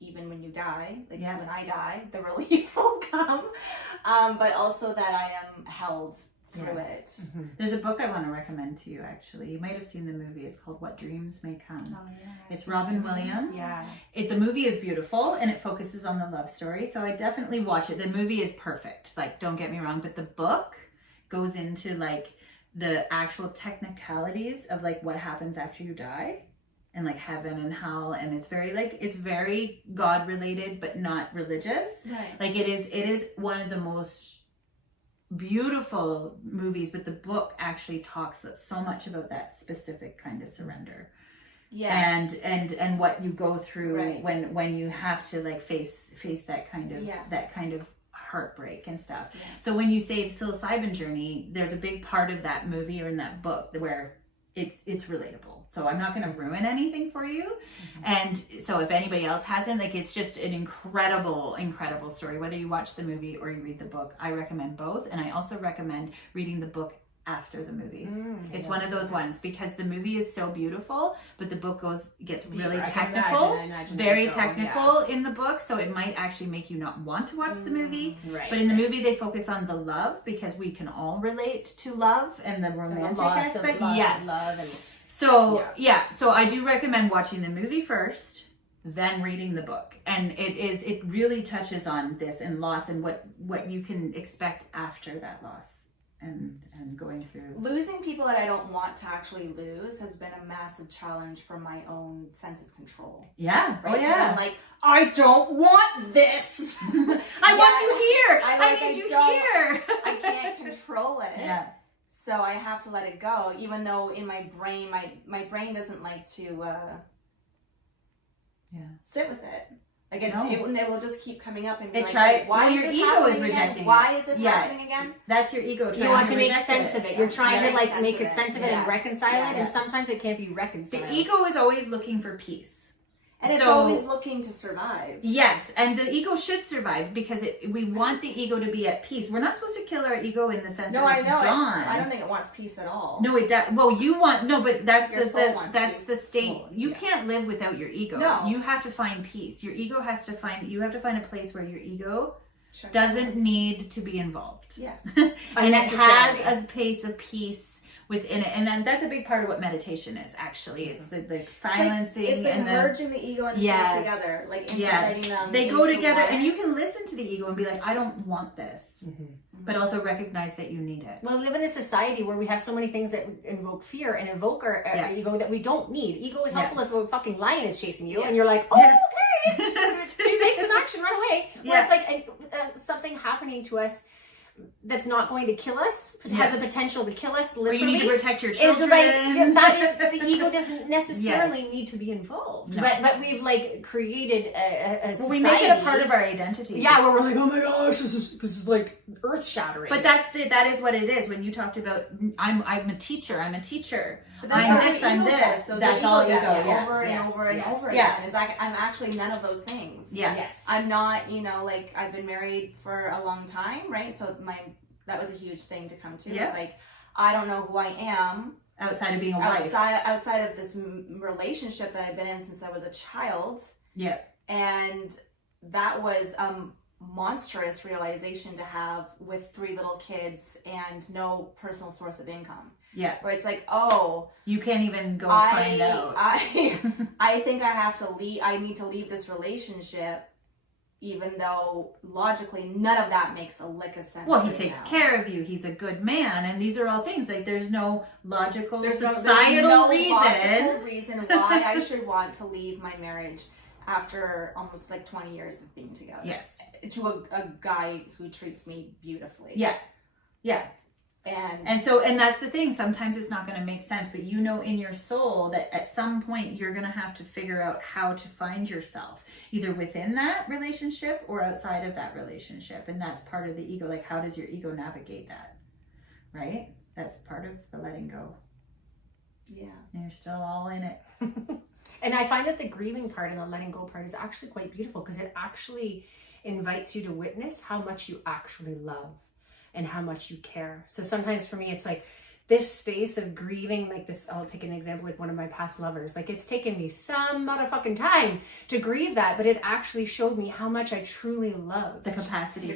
even when you die, like when I die, the relief will come. But also that I am held through it. There's a book I want to recommend to you, actually. You might have seen the movie. It's called What Dreams May Come. Oh, yeah. It's Robin Williams. Yeah. The movie is beautiful, and it focuses on the love story, so I definitely watch it. The movie is perfect, like, don't get me wrong, but the book goes into like the actual technicalities of like what happens after you die, and like heaven and hell, and it's very God related but not religious. Right. Like it is one of the most beautiful movies, but the book actually talks so much about that specific kind of surrender. Yeah. And what you go through when you have to like face that kind of heartbreak and stuff. Yeah. So when you say psilocybin journey, there's a big part of that movie or in that book where it's relatable. So I'm not going to ruin anything for you. And so if anybody else hasn't, like, it's just an incredible, incredible story. Whether you watch the movie or you read the book, I recommend both. And I also recommend reading the book after the movie. It's one of those ones because the movie is so beautiful, but the book gets really technical, I imagine very technical in the book. So it might actually make you not want to watch the movie. Right. But in the movie, they focus on the love because we can all relate to love and the romantic aspect. Yes. Love and so so I do recommend watching the movie first, then reading the book. And it really touches on this and loss and what you can expect after that loss. And going through losing people that I don't want to actually lose has been a massive challenge for my own sense of control. Yeah. Right? Oh yeah. I'm like, I don't want this. I want you here. I need you here. I can't control it. Yeah. So I have to let it go, even though in my brain, my brain doesn't like to sit with it. Like it will just keep coming up and be why is your ego is rejecting it? Why is this happening again? That's your ego trying you want to make reject sense of it. You're trying to like make it sense of it and reconcile it, and Yes. sometimes it can't be reconciled. The ego is always looking for peace. And it's always looking to survive. Yes, and the ego should survive because we want the ego to be at peace. We're not supposed to kill our ego in the sense that it's gone. I don't think it wants peace at all. No, it does. Well, you want but that's Your soul wants that's peace. the state. You can't live without your ego. No. You have to find peace. Your ego has to find. You have to find a place where your ego doesn't need to be involved. Yes, and it has a space of peace within it, and that's a big part of what meditation is. Actually, it's the silencing it's and merging the ego and the soul together, like integrating them. They go together, and you can listen to the ego and be like, I don't want this, but also recognize that you need it. Well, we live in a society where we have so many things that invoke fear and evoke our ego that we don't need. Ego is helpful if a fucking lion is chasing you, and you're like, oh, okay, you make some action, run away. Well, it's like something happening to us that's not going to kill us, but has the potential to kill us, literally. Or you need to protect your children. The ego doesn't necessarily need to be involved. No. But we've like created a society. We make it a part of our identity. Yeah, where we're like, oh my gosh, this is like earth shattering. But that is what it is. When you talked about, I'm a teacher. I'm this. So that's all ego. Over and over and over again. It's like I'm actually none of those things. Yeah. Yes. I'm not, like I've been married for a long time, right? So that was a huge thing to come to. Yeah. It's like I don't know who I am outside of being a wife. Outside of this relationship that I've been in since I was a child. Yeah. And that was monstrous realization to have with 3 little kids and no personal source of income. Yeah. Where it's like, you can't even go find out. I think I have to leave. I need to leave this relationship, even though logically none of that makes a lick of sense. Well, he takes care of you. He's a good man, and these are all things like there's no logical logical reason why I should want to leave my marriage after almost like 20 years of being together. Yes. To a guy who treats me beautifully. Yeah. Yeah. And that's the thing. Sometimes it's not going to make sense, but you know in your soul that at some point you're going to have to figure out how to find yourself, either within that relationship or outside of that relationship. And that's part of the ego. Like, how does your ego navigate that? Right? That's part of the letting go. Yeah. And you're still all in it. And I find that the grieving part and the letting go part is actually quite beautiful because it actually invites you to witness how much you actually love and how much you care. So sometimes for me, it's like this space of grieving, like this, I'll take an example, like one of my past lovers. Like it's taken me some motherfucking time to grieve that, but it actually showed me how much I truly love. The capacity.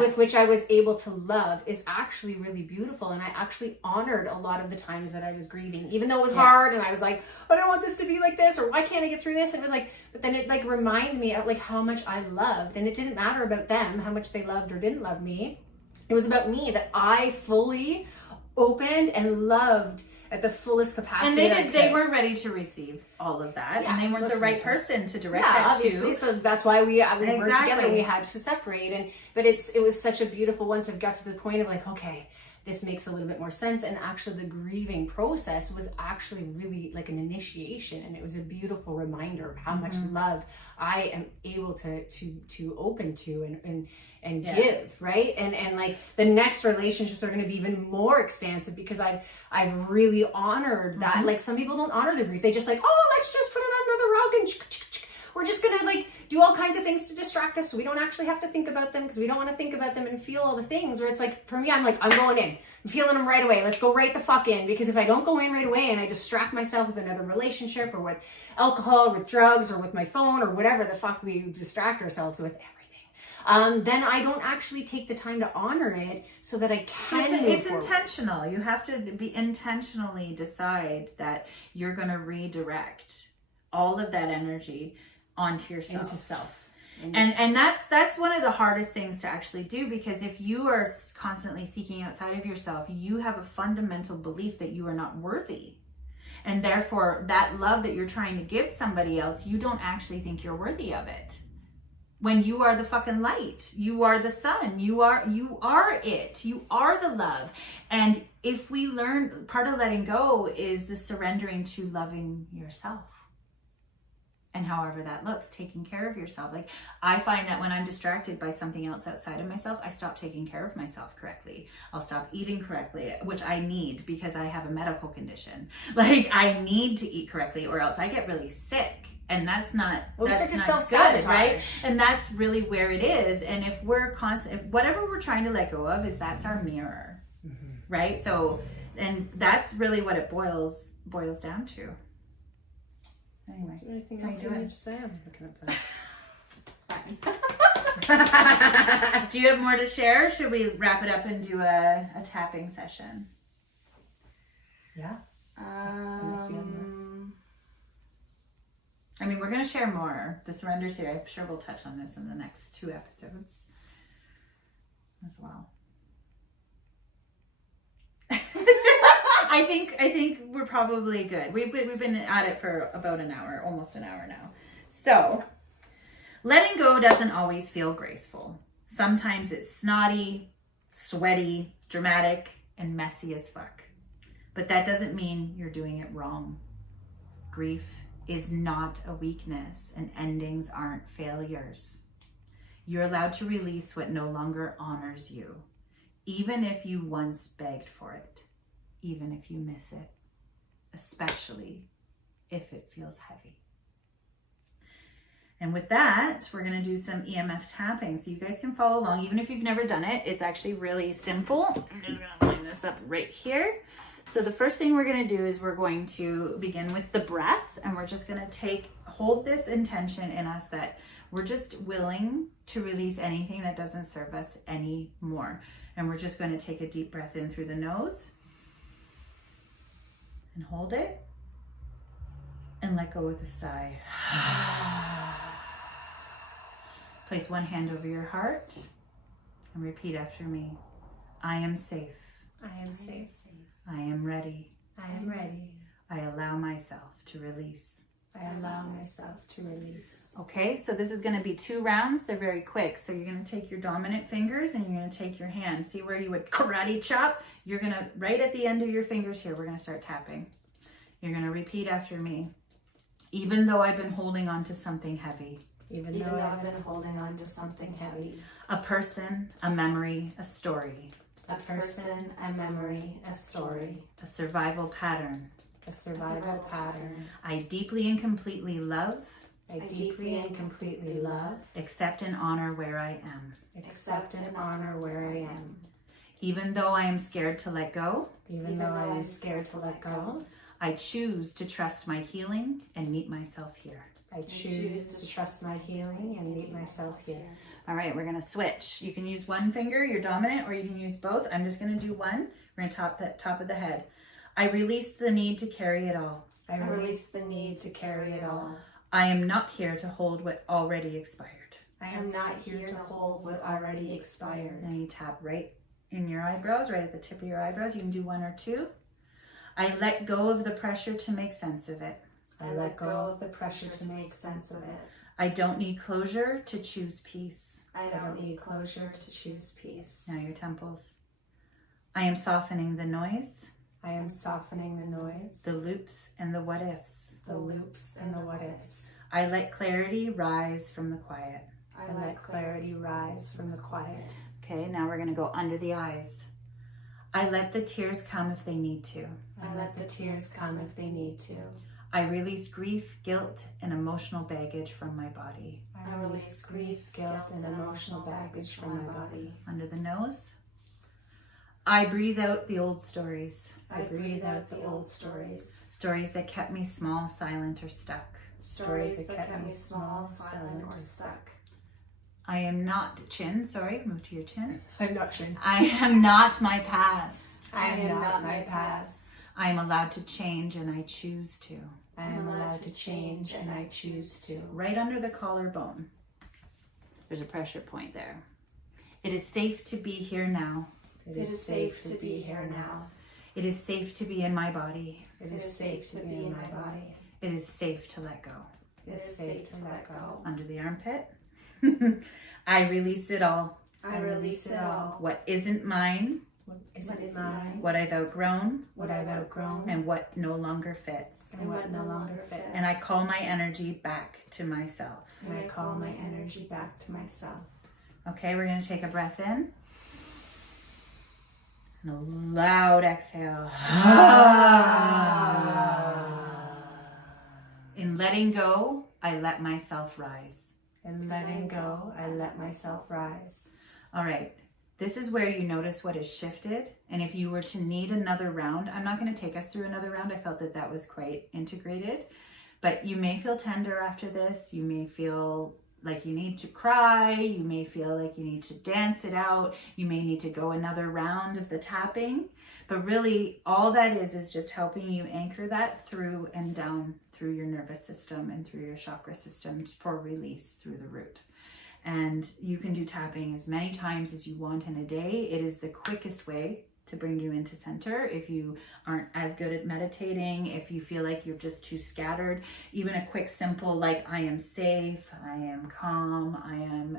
With which I was able to love is actually really beautiful. And I actually honored a lot of the times that I was grieving, even though it was hard. And I was like, I don't want this to be like this, or why can't I get through this? And it was like, but then it like reminded me of like how much I loved. And it didn't matter about them, how much they loved or didn't love me. It was about me, that I fully opened and loved at the fullest capacity. And they weren't ready to receive all of that, and they weren't the right person to direct that obviously. to. So that's why we worked together. We had to separate, but it was such a beautiful. Once I got to the point of like, okay, this makes a little bit more sense. And actually the grieving process was actually really like an initiation, and it was a beautiful reminder of how much love I am able to open to and give, right? And like the next relationships are going to be even more expansive because I've really honored that. Like some people don't honor the grief. They just like, oh, let's just put it under the rug and we're just going to like do all kinds of things to distract us so we don't actually have to think about them because we don't want to think about them and feel all the things. Where it's like, for me, I'm like, I'm going in. I'm feeling them right away. Let's go right the fuck in. Because if I don't go in right away and I distract myself with another relationship or with alcohol or with drugs or with my phone or whatever the fuck we distract ourselves with, then I don't actually take the time to honor it so that I can it's intentional. You have to be intentionally decide that you're going to redirect all of that energy onto yourself. Into self. And that's one of the hardest things to actually do, because if you are constantly seeking outside of yourself, you have a fundamental belief that you are not worthy. And therefore, that love that you're trying to give somebody else, you don't actually think you're worthy of it. When you are the fucking light, you are the sun, you are it, you are the love. And if we learn, part of letting go is the surrendering to loving yourself. And however that looks, taking care of yourself. Like I find that when I'm distracted by something else outside of myself, I stop taking care of myself correctly. I'll stop eating correctly, which I need because I have a medical condition. Like I need to eat correctly or else I get really sick. And that's not, that's not good, right? And that's really where it is. And if we're whatever we're trying to let go of that's our mirror, right? So, and that's really what it boils down to. Anyway, is there anything else you need to say? I'm looking at that. Do you have more to share? Should we wrap it up and do a tapping session? Yeah. I mean, we're going to share more. The surrender series, I'm sure we'll touch on this in the next 2 episodes as well. I think we're probably good. We've been at it for about an hour, almost an hour now. So, letting go doesn't always feel graceful. Sometimes it's snotty, sweaty, dramatic, and messy as fuck. But that doesn't mean you're doing it wrong. Grief is not a weakness, and endings aren't failures. You're allowed to release what no longer honors you, even if you once begged for it, even if you miss it, especially if it feels heavy. And with that, we're going to do some EMF tapping so you guys can follow along. Even if you've never done it, it's actually really simple. I'm just going to line this up right here. So the first thing we're going to do is we're going to begin with the breath, and we're just going to hold this intention in us that we're just willing to release anything that doesn't serve us anymore. And we're just going to take a deep breath in through the nose and hold it and let go with a sigh. Place one hand over your heart and repeat after me. I am safe. I am safe. I am ready. I am ready. I allow myself to release. I allow myself to release. Okay, so this is going to be 2 rounds. They're very quick. So you're going to take your dominant fingers and you're going to take your hand. See where you would karate chop? You're going to, right at the end of your fingers here, we're going to start tapping. You're going to repeat after me. Even though I've been holding on to something heavy. Even though I've been holding on to something heavy. A person, a memory, a story. A person, a memory, a story. A survival pattern. A survival pattern. I deeply and completely love. I deeply and completely love. Accept and honor where I am. Accept and honor where I am. Even though I am scared to let go. Even though I am scared to let go. I choose to trust my healing and meet myself here. I choose to trust my healing and meet myself here. All right, we're going to switch. You can use one finger, your dominant, or you can use both. I'm just going to do one. We're going to top the top of the head. I release the need to carry it all. I release the need to carry it all. I am not here to hold what already expired. I am not here to hold what already expired. Then you tap right in your eyebrows, right at the tip of your eyebrows. You can do 1 or 2. I let go of the pressure to make sense of it. I let go of the pressure to make sense of it. I don't need closure to choose peace. I don't need closure to choose peace. Now your temples. I am softening the noise, I am softening the noise, the loops and the what ifs. the loops and the what ifs. I let clarity rise from the quiet. I let clarity rise from the quiet. Okay, now we're going to go under the eyes. I let the tears come if they need to. I let the tears come if they need to. I release grief, guilt, and emotional baggage from my body. I release grief, guilt, and emotional baggage from my body. Under the nose. I breathe out the old stories. I breathe out the old stories. Stories that kept me small, silent, or stuck. Stories that kept me small, silent, or stuck. I am not sorry, move to your chin. I'm not sure. I am not my past. I am not my past. I am allowed to change and I choose to. I am allowed to change and I choose to. Right under the collarbone. There's a pressure point there. It is safe to be here now. It is safe to be here now. It is safe to be in my body. It is safe to be in my body. It is safe to let go. It is safe to let go. Under the armpit. I release it all. I release it all. What isn't mine, What isn't mine, what I've outgrown, what I've outgrown, and what no longer fits. and what no longer fits. And I call my energy back to myself. And I call my energy back to myself. Okay, we're going to take a breath in. And a loud exhale. In letting go, I let myself rise. In letting go, I let myself rise. All right, this is where you notice what has shifted. And if you were to need another round, I'm not going to take us through another round. I felt that that was quite integrated. But you may feel tender after this. You may feel like you need to cry. You may feel like you need to dance it out. You may need to go another round of the tapping. But really, all that is just helping you anchor that through and down through your nervous system and through your chakra system for release through the root. And you can do tapping as many times as you want in a day. It is the quickest way to bring you into center. If you aren't as good at meditating, if you feel like you're just too scattered, even a quick, simple, like I am safe, I am calm, I am,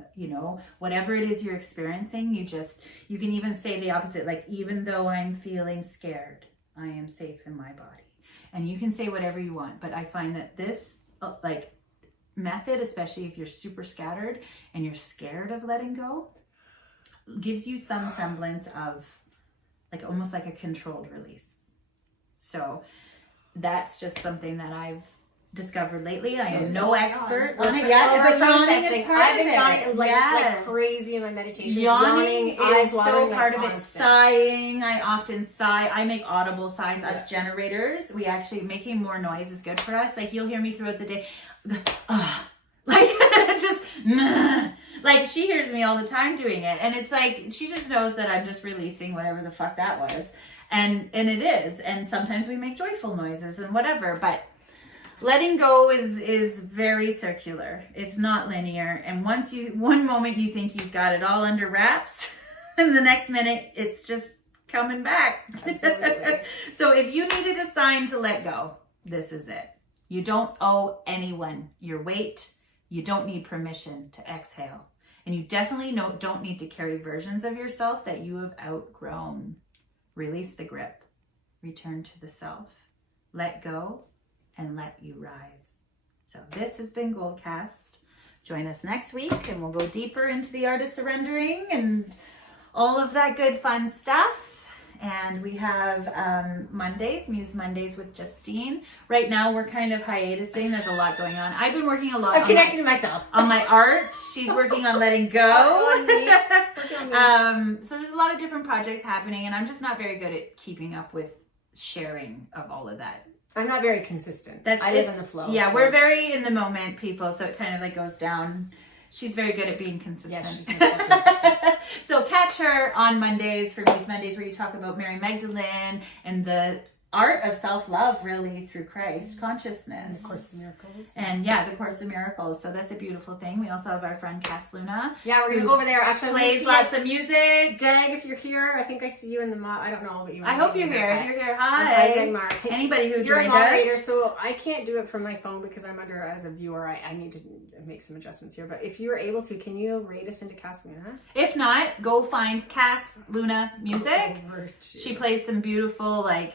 whatever it is you're experiencing, you can even say the opposite, like even though I'm feeling scared, I am safe in my body. And you can say whatever you want, but I find that this method, especially if you're super scattered and you're scared of letting go, gives you some semblance of almost like a controlled release. So that's just something that I've discovered lately. I am no expert on it yet. But yawning is part I've been of yawning it. like crazy in my meditations. Yawning eyes is watering, so part of it. constant. Sighing, I often sigh. I make audible sighs. Us generators, we actually, making more noise is good for us. Like you'll hear me throughout the day, just like she hears me all the time doing it, and it's like she just knows that I'm just releasing whatever the fuck that was, and it is. And sometimes we make joyful noises and whatever, but letting go is very circular. It's not linear. And one moment you think you've got it all under wraps, and the next minute it's just coming back. Absolutely. So if you needed a sign to let go, this is it. You don't owe anyone your weight. You don't need permission to exhale. And you definitely don't need to carry versions of yourself that you have outgrown. Release the grip. Return to the self. Let go and let you rise. So this has been Goldcast. Join us next week and we'll go deeper into the art of surrendering and all of that good fun stuff. And we have Mondays, Muse Mondays with Justine. Right now we're kind of hiatusing. There's a lot going on. I've been working a lot I'm connecting to myself. on my art. She's working on letting go. So there's a lot of different projects happening, and I'm just not very good at keeping up with sharing of all of that. I'm not very consistent. I live in the flow. Yeah, so we're it's- very in the moment people, so it kind of goes down. She's very good at being consistent. Yes, she's very consistent. So catch her on Mondays for Muse Mondays, where you talk about Mary Magdalene and the art of self-love really through Christ consciousness. And of course, miracles. And yeah, the Course of Miracles. So that's a beautiful thing. We also have our friend Cass Luna. Yeah, we're gonna go over there. Actually, I was Plays gonna see lots of music. Dag, if you're here, I think I see you in the I don't know, but you. I hope you're here. If you're here, Hi, hi. Dagmar. Anybody who You're a joined moderator, us. so I can't do it from my phone because I'm under as a viewer. I need to make some adjustments here. But if you're able to, can you rate us into Cass Luna? If not, go find Cass Luna Music. Over to- She plays some beautiful, like,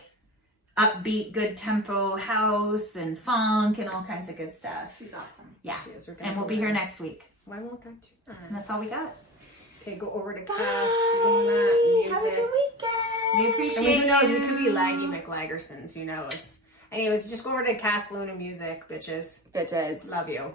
upbeat, good tempo house and funk and all kinds of good stuff. She's awesome. Yeah. She is. We're gonna And we'll go be here there. next week. Why won't that turn? And that's all we got. Okay, go over to Bye. Cass Luna Have a Music. good weekend. We appreciate I mean, who knows? you. We could be Laggy McLaggersons. Who knows? Anyways, just go over to Cass Luna Music, bitches. Bitches. Love you.